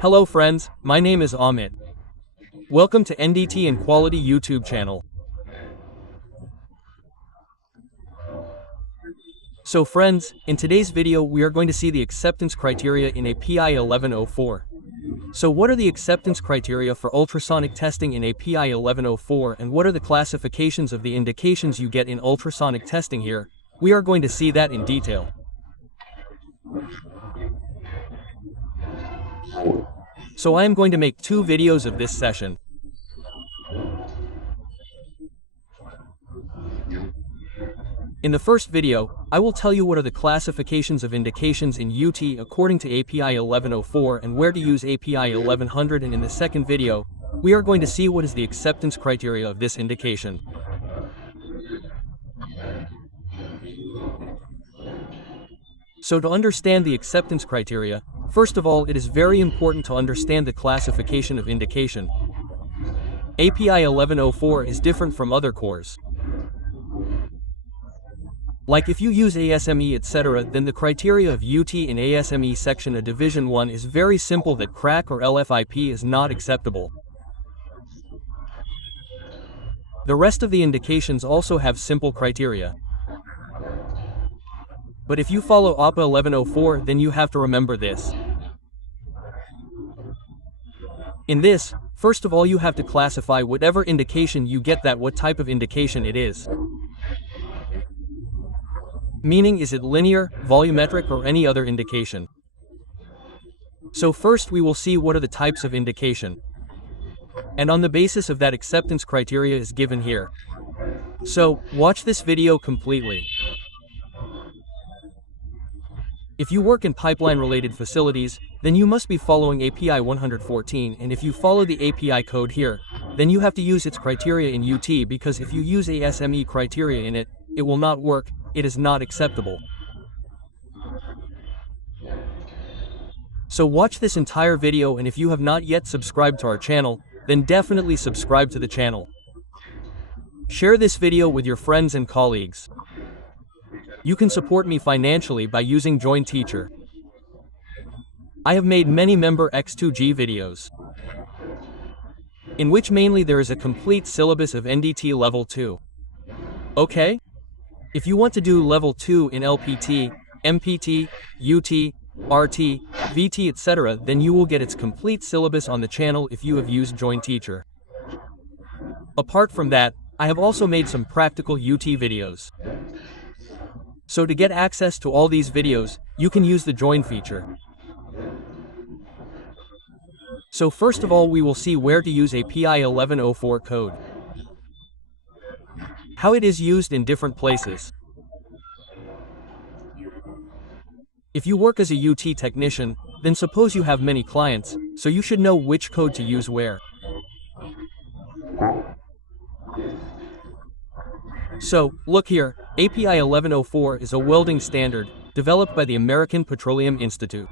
Hello friends, my name is Amit. Welcome to NDT and Quality YouTube channel. So friends, in today's video we are going to see the acceptance criteria in API 1104. So what are the acceptance criteria for ultrasonic testing in API 1104 and what are the classifications of the indications you get in ultrasonic testing here? We are going to see that in detail. So I am going to make 2 videos of this session. In the first video, I will tell you what are the classifications of indications in UT according to API 1104 and where to use API 1100, and in the second video, we are going to see what is the acceptance criteria of this indication. So to understand the acceptance criteria, first of all, it is very important to understand the classification of indication. API 1104 is different from other cores. Like if you use ASME etc., then the criteria of UT in ASME section a division 1 is very simple, that crack or LFIP is not acceptable. The rest of the indications also have simple criteria. But if you follow APA 1104, then you have to remember this. In this, first of all you have to classify whatever indication you get, that what type of indication it is. Meaning, is it linear, volumetric, or any other indication? So first we will see what are the types of indication. And on the basis of that, acceptance criteria is given here. So, watch this video completely. If you work in pipeline-related facilities, then you must be following API 114, and if you follow the API code here, then you have to use its criteria in UT, because if you use ASME criteria in it, it will not work. It is not acceptable. So watch this entire video, and if you have not yet subscribed to our channel, then definitely subscribe to the channel. Share this video with your friends and colleagues. You can support me financially by using Join Teacher. I have made many member X2G videos, in which mainly there is a complete syllabus of NDT level 2. Okay? If you want to do level 2 in LPT, MPT, UT, RT, VT etc., then you will get its complete syllabus on the channel if you have used Join Teacher. Apart from that, I have also made some practical UT videos. So to get access to all these videos, you can use the Join feature. So first of all we will see where to use API 1104 code. How it is used in different places. If you work as a UT technician, then suppose you have many clients, so you should know which code to use where. So, look here, API 1104 is a welding standard, developed by the American Petroleum Institute.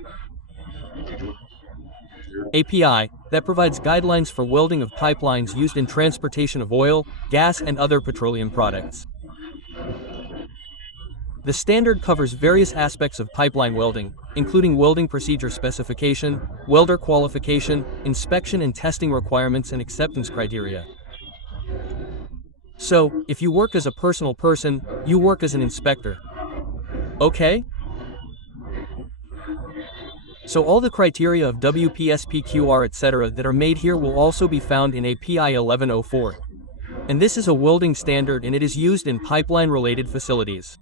API, that provides guidelines for welding of pipelines used in transportation of oil, gas, and other petroleum products. The standard covers various aspects of pipeline welding, including welding procedure specification, welder qualification, inspection and testing requirements, and acceptance criteria. So, if you work as a personal person, you work as an inspector. Okay? So all the criteria of WPSPQR etc. that are made here will also be found in API 1104. And this is a welding standard, and it is used in pipeline-related facilities.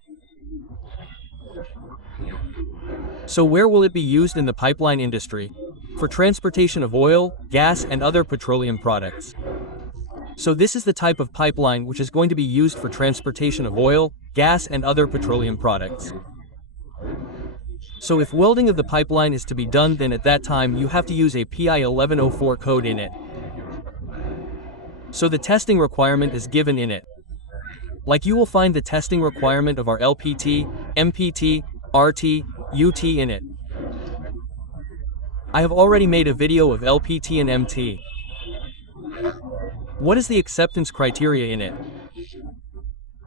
So where will it be used in the pipeline industry? For transportation of oil, gas, and other petroleum products. So this is the type of pipeline which is going to be used for transportation of oil, gas, and other petroleum products. So if welding of the pipeline is to be done, then at that time you have to use API 1104 code in it. So the testing requirement is given in it. Like you will find the testing requirement of our LPT, MPT, RT, UT in it. I have already made a video of LPT and MT. What is the acceptance criteria in it?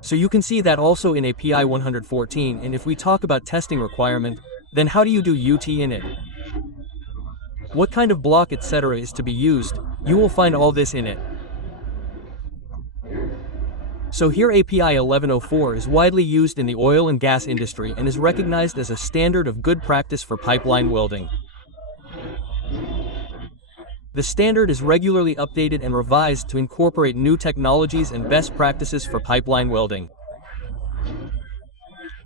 So you can see that also in API 114, and if we talk about testing requirement, then how do you do UT in it? what kind of block etc. is to be used, you will find all this in it. So here API 1104 is widely used in the oil and gas industry and is recognized as a standard of good practice for pipeline welding. The standard is regularly updated and revised to incorporate new technologies and best practices for pipeline welding.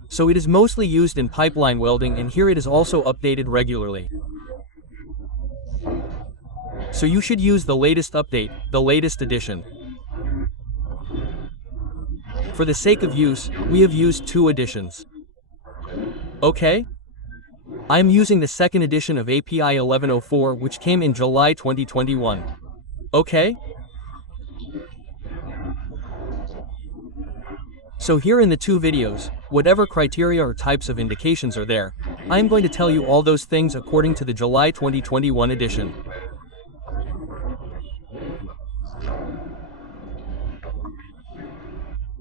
So it is mostly used in pipeline welding, and here it is also updated regularly. So you should use the latest update, the latest edition. For the sake of use, we have used 2 editions. Okay? I am using the 2nd edition of API 1104, which came in July 2021. Okay? So here in the 2 videos, whatever criteria or types of indications are there, I am going to tell you all those things according to the July 2021 edition.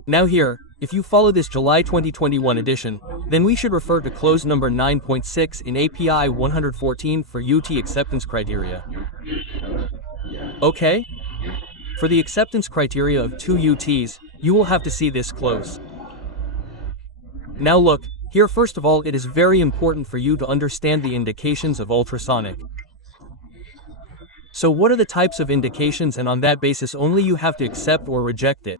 Now here, if you follow this July 2021 edition, then we should refer to clause number 9.6 in API 114 for UT acceptance criteria. Okay? For the acceptance criteria of 2 UTs, you will have to see this clause. Now look, here first of all it is very important for you to understand the indications of ultrasonic. So what are the types of indications, and on that basis only you have to accept or reject it.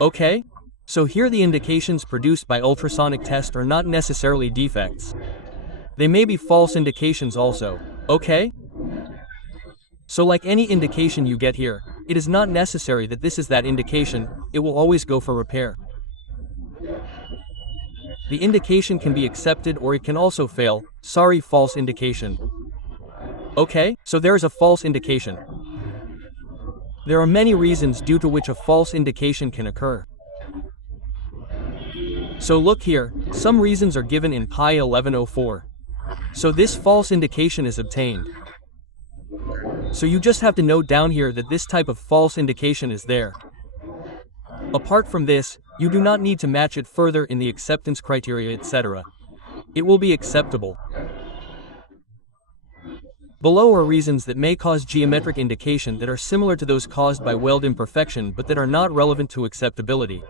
Okay? So here the indications produced by ultrasonic test are not necessarily defects. They may be false indications also. Okay? So like any indication you get here, it is not necessary that this is that indication, it will always go for repair. The indication can be accepted or it can also fail. Sorry, false indication. Okay, so there is a false indication. There are many reasons due to which a false indication can occur. So look here, some reasons are given in PI 1104. So this false indication is obtained. So you just have to note down here that this type of false indication is there. Apart from this, you do not need to match it further in the acceptance criteria, etc. It will be acceptable. Below are reasons that may cause geometric indication that are similar to those caused by weld imperfection but that are not relevant to acceptability.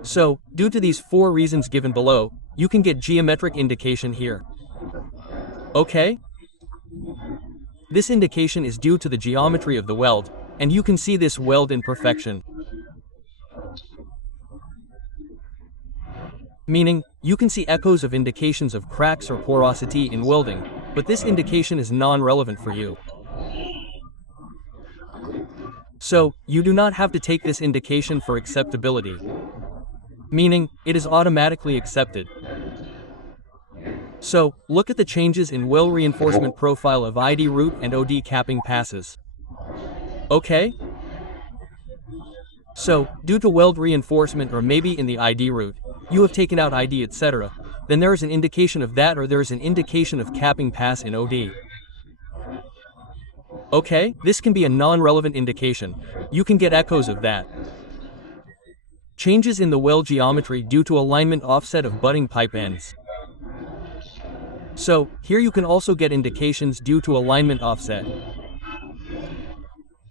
So, due to these 4 reasons given below, you can get geometric indication here. Okay? This indication is due to the geometry of the weld, and you can see this weld imperfection. Meaning, you can see echoes of indications of cracks or porosity in welding, but this indication is non-relevant for you. So, you do not have to take this indication for acceptability. Meaning, it is automatically accepted. So, look at the changes in weld reinforcement profile of ID root and OD capping passes. Okay? So, due to weld reinforcement or maybe in the ID root, you have taken out ID etc., then there is an indication of that, or there is an indication of capping pass in OD. Okay, this can be a non-relevant indication. You can get echoes of that. Changes in the weld geometry due to alignment offset of butting pipe ends. So, here you can also get indications due to alignment offset.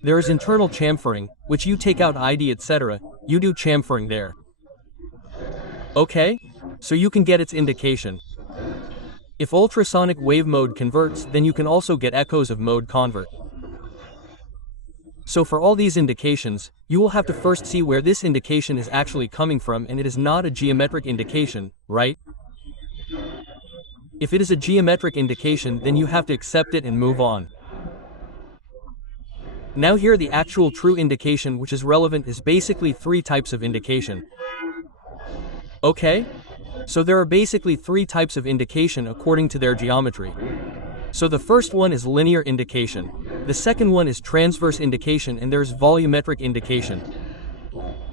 There is internal chamfering, which you take out ID etc., you do chamfering there. Okay? So you can get its indication. If ultrasonic wave mode converts, then you can also get echoes of mode convert. So for all these indications, you will have to first see where this indication is actually coming from, and it is not a geometric indication, right? If it is a geometric indication, then you have to accept it and move on. Now here the actual true indication which is relevant is basically 3 types of indication. Okay? So there are basically 3 types of indication according to their geometry. So the first one is linear indication. The second one is transverse indication, and there's volumetric indication.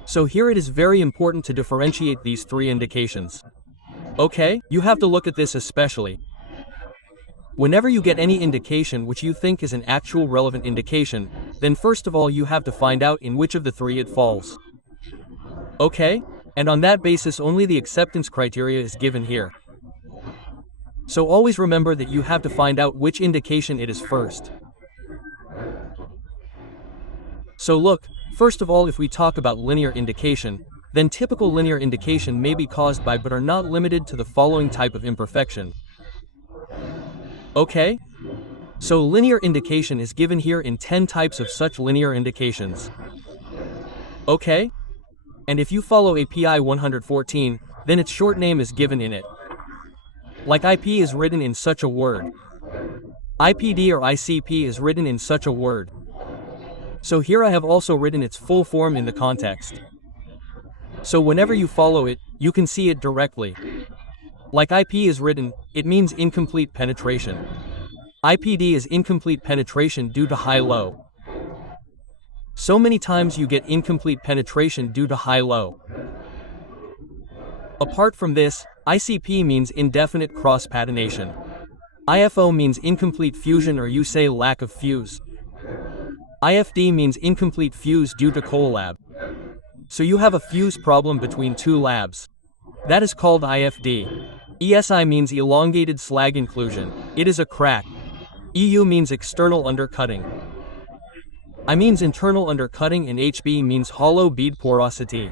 So here it is very important to differentiate these 3 indications. Okay? You have to look at this especially. Whenever you get any indication which you think is an actual relevant indication, then first of all you have to find out in which of the 3 it falls. Okay? And on that basis only the acceptance criteria is given here. So always remember that you have to find out which indication it is first. So look, first of all, if we talk about linear indication, then typical linear indication may be caused by but are not limited to the following type of imperfection. Okay? So linear indication is given here in 10 types of such linear indications. Okay? And if you follow API 114, then its short name is given in it. Like IP is written in such a word. IPD or ICP is written in such a word. So here I have also written its full form in the context. So whenever you follow it, you can see it directly. Like IP is written, it means incomplete penetration. IPD is incomplete penetration due to high-low. So many times you get incomplete penetration due to high-low. Apart from this, ICP means indefinite cross-patination. IFO means incomplete fusion, or you say lack of fuse. IFD means incomplete fuse due to collab. So you have a fuse problem between two labs. That is called IFD. ESI means elongated slag inclusion. It is a crack. EU means external undercutting. I means internal undercutting, and HB means hollow bead porosity.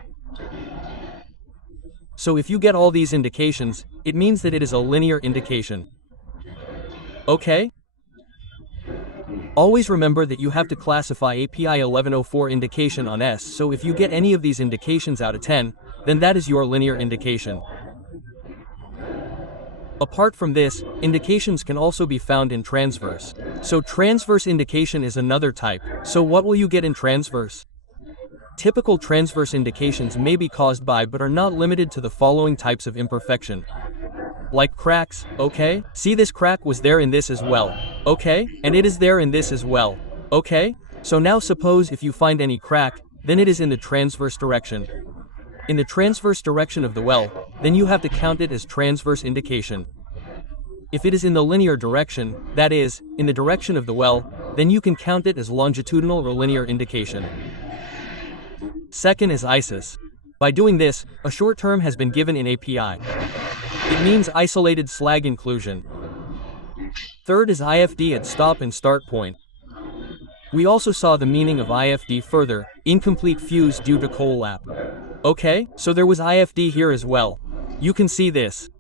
So if you get all these indications, it means that it is a linear indication. Okay? Always remember that you have to classify API 1104 indication on S, so if you get any of these indications out of 10, then that is your linear indication. Apart from this, indications can also be found in transverse. So transverse indication is another type. So what will you get in transverse? Typical transverse indications may be caused by but are not limited to the following types of imperfection. Like cracks, okay? See, this crack was there in this as well, okay? And it is there in this as well, okay? So now suppose if you find any crack, then it is in the transverse direction. In the transverse direction of the well, then you have to count it as transverse indication. If it is in the linear direction, that is, in the direction of the well, then you can count it as longitudinal or linear indication. Second is ISIS. By doing this, a short term has been given in API. It means isolated slag inclusion. Third is IFD at stop and start point. We also saw the meaning of IFD further, incomplete fuse due to collab. Okay, so there was IFD here as well. You can see this.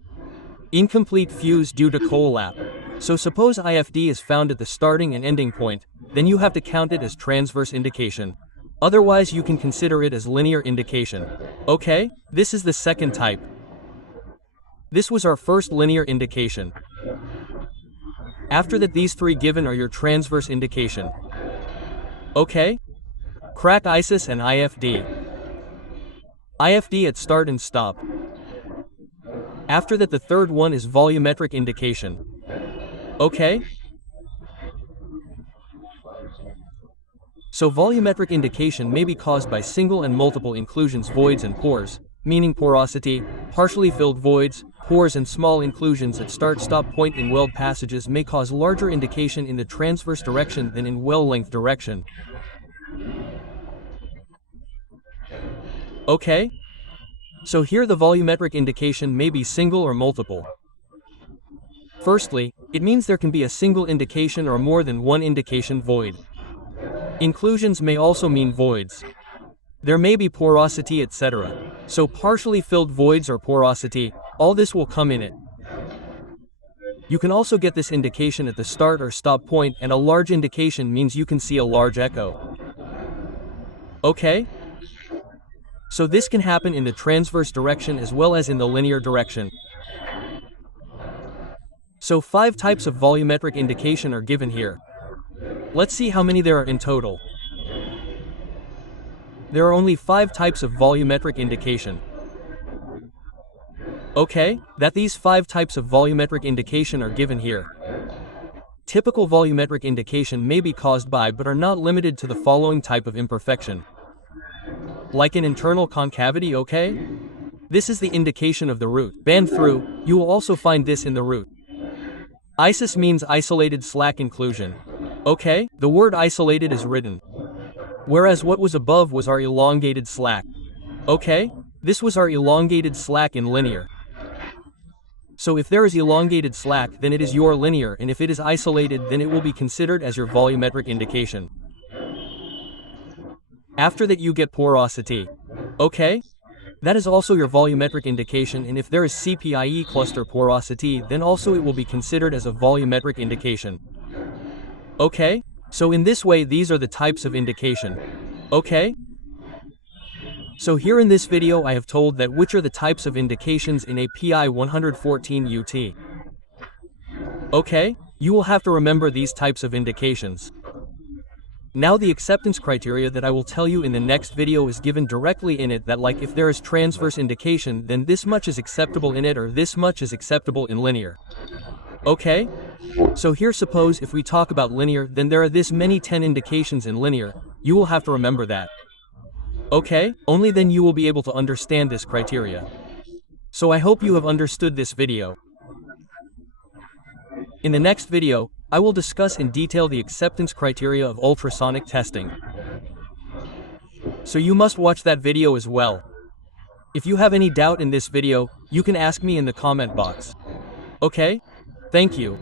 Incomplete fuse due to collab. So suppose IFD is found at the starting and ending point, then you have to count it as transverse indication. Otherwise you can consider it as linear indication. Okay, this is the second type. This was our first linear indication. After that, these three given are your transverse indication. Okay? Crack, ISIS, and IFD. IFD at start and stop. After that, the third one is volumetric indication. Okay? So volumetric indication may be caused by single and multiple inclusions, voids and pores, meaning porosity, partially filled voids, pores and small inclusions at start-stop point in weld passages may cause larger indication in the transverse direction than in well length direction. Okay? So here the volumetric indication may be single or multiple. Firstly, it means there can be a single indication or more than one indication void. Inclusions may also mean voids. There may be porosity, etc. So partially filled voids or porosity, all this will come in it. You can also get this indication at the start or stop point, and a large indication means you can see a large echo. Okay? So this can happen in the transverse direction as well as in the linear direction. So 5 types of volumetric indication are given here. Let's see how many there are in total. There are only 5 types of volumetric indication. Okay, that these 5 types of volumetric indication are given here. Typical volumetric indication may be caused by but are not limited to the following type of imperfection. Like an internal concavity, okay? This is the indication of the root. Band through, you will also find this in the root. ISIS means isolated slack inclusion. Okay, the word isolated is written. Whereas what was above was our elongated slack. Okay, this was our elongated slack in linear. So So if there is elongated slack, then it is your linear, and if it is isolated, then it will be considered as your volumetric indication. After that you get porosity. Okay? That is also your volumetric indication, and if there is CPIE cluster porosity, then also it will be considered as a volumetric indication. Okay? So in this way these are the types of indication. Okay? So here in this video I have told that which are the types of indications in a PI 114 UT. Okay? You will have to remember these types of indications. Now the acceptance criteria that I will tell you in the next video is given directly in it, that like if there is transverse indication, then this much is acceptable in it, or this much is acceptable in linear. Okay? So here suppose if we talk about linear, then there are this many 10 indications in linear. You will have to remember that. Okay? Only then you will be able to understand this criteria. So I hope you have understood this video. In the next video, I will discuss in detail the acceptance criteria of ultrasonic testing. So you must watch that video as well. If you have any doubt in this video, you can ask me in the comment box. Okay? Thank you.